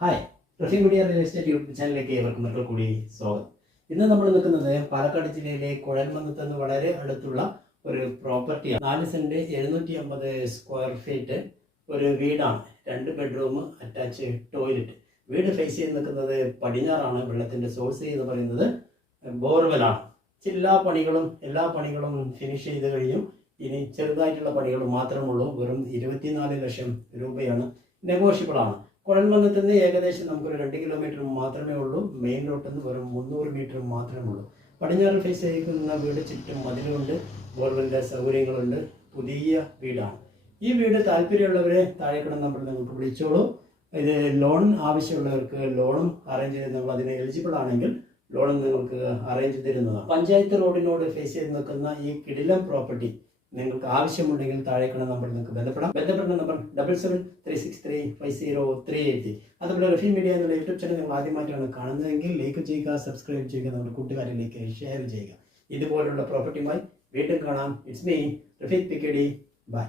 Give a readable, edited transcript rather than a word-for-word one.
Hi, Rafi media real estate YouTube ചാനലിലേക്ക് ഏവർക്കും ഒരിക്കൽ കൂടി സ്വാഗതം. ഇന്ന് നമ്മൾ നിൽക്കുന്നത് പാലക്കാട് ജില്ലയിലെ കുഴൽമന്നത്ത് നിന്ന് വളരെ അടുത്തുള്ള ഒരു പ്രോപ്പർട്ടിയാണ്. 4 സെന്റ് 750 സ്ക്വയർ ഫീറ്റ് ഒരു വീടാണ്. 2 ബെഡ്റൂം, അറ്റാച്ച് ടോയ്ലറ്റ്. വീട് ഫേസ് ചെയ്ത് നിൽക്കുന്നത് പടിഞ്ഞാറാണ്. വെള്ളത്തിന്റെ സോഴ്സ് എന്ന് പറയുന്നത് ബോർവെലാണ്. എല്ലാ പണികളും ഫിനിഷ് ചെയ്ത് കഴിഞ്ഞു. ഇനി ചെറുതായിട്ടുള്ള പണികൾ മാത്രമേ ഉള്ളൂ. വെറും 24 ലക്ഷം രൂപയാണ്. നെഗോഷ്യബിൾ ആണ്. കുഴൽമന്നത്ത് നിന്ന് ഏകദേശം നമുക്കൊരു 2 കിലോമീറ്റർ മാത്രമേ ഉള്ളൂ. മെയിൻ റോഡിൽ നിന്ന് വെറും 300 മീറ്റർ മാത്രമേ ഉള്ളൂ. പടിഞ്ഞാറ് ഫേസ് ചെയ്തിരിക്കുന്ന വീട് ചുറ്റും മതിലുണ്ട്, ബോർവെലിന്റെ സൗകര്യങ്ങളുണ്ട്. പുതിയ വീടാണ്. ഈ വീട് താല്പര്യമുള്ളവരെ താഴെ കിടന്ന നമ്പർ നിങ്ങൾക്ക് വിളിച്ചോളൂ. ഇത് ലോൺ ആവശ്യമുള്ളവർക്ക് ലോണും അറേഞ്ച് ചെയ്ത് നമ്മൾ അതിന് എലിജിബിൾ ആണെങ്കിൽ ലോണും നിങ്ങൾക്ക് അറേഞ്ച് തരുന്നതാണ്. പഞ്ചായത്ത് റോഡിനോട് ഫേസ് ചെയ്ത് നിൽക്കുന്ന ഈ കിടിലം പ്രോപ്പർട്ടി നിങ്ങൾക്ക് ആവശ്യമുണ്ടെങ്കിൽ താഴേക്കുള്ള നമ്പർ നിങ്ങൾക്ക് ബന്ധപ്പെടുന്ന നമ്പർ 7736350383. അതുപോലെ റഫീ മീഡിയ എന്നുള്ള യൂട്യൂബ് ചാനൽ നിങ്ങൾ ആദ്യമായിട്ടാണ് കാണുന്നതെങ്കിൽ ലൈക്ക് ചെയ്യുക, സബ്സ്ക്രൈബ് ചെയ്യുക, നമ്മുടെ കൂട്ടുകാരിലേക്ക് ഷെയർ ചെയ്യുക. ഇതുപോലുള്ള പ്രോപ്പർട്ടിയുമായി വീണ്ടും കാണാം. It's me Rafeek Pikkadi. By.